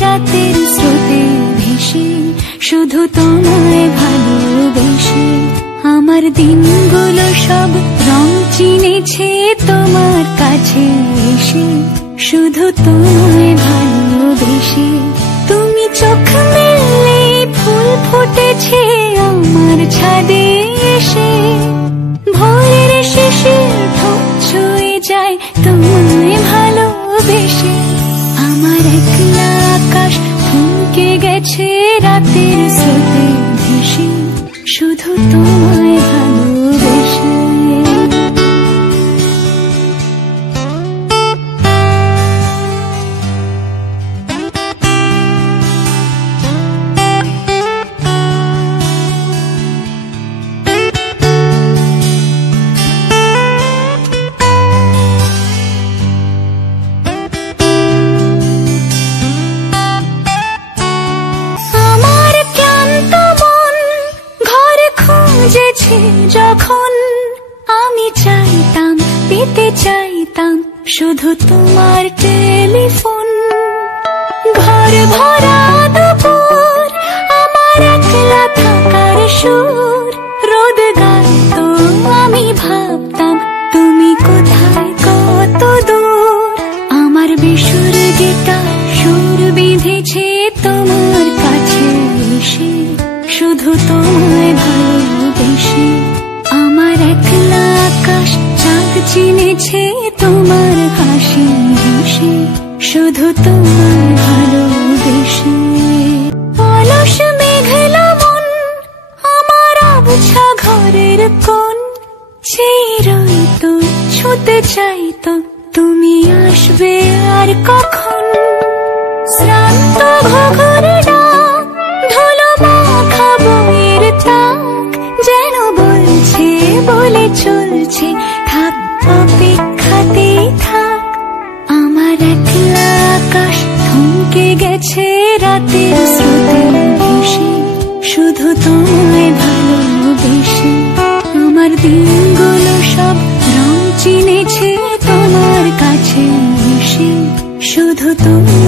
রাতের স্রোতে ভেসে, শুধু তোমায় ভালোবেসে। আমার দিনগুলো সব রং চিনেছে তোমার কাছে এসে, শুধু তোমায় ভালোবেসে। তুমি চোখ মেললে ফুল ফুটেছে আমার ছাদে এসে, ভোরের শিশির ঠোঁট ছুঁয়ে যায় তোমায় ভালোবেসে। আমার একলা আকাশ থমকে গেছে রাতের স্রোতে ভেসে, শুধু তোমায় ভালোবেসে। যখন আমি চাইতাম, পেতে চাইতাম শুধু তোমার টেলিফোন। ঘর ভরা দুপুর, আমার একলা থাকার সুর, রোদ গাইতো আমি ভাবতাম তুমি কোথায় কত দূর। আমার বেসুর গিটার সুর বিঁধেছে তোমার কাছে এসে, শুধু তোমায় ভালোবেসে। আমার একলা আকাশ চাঁদ চিনেছে তোমার হাসি হেসে, শুধু তোমায় ভালোবেসে। অলস মেঘলা মন আমার অবুঝা ঘরের কোণ, চিরইতো ছুতে চাইতো তুমি আসবে আর কখন। শ্রান্ত ঘুঘুর ডাক, ধুলো মাখা বইয়ের তাক, যেন বলছে বলে চলছে থাক অপেক্ষাতেই থাক। আমার একলা আকাশ থমকে গেছে রাতের স্রোতে ভেসে, শুধু তোমায় ভালোবেসে। আমার দিনগুলো সব রং চিনেছে তোমার কাছে এসে, শুধু তুমি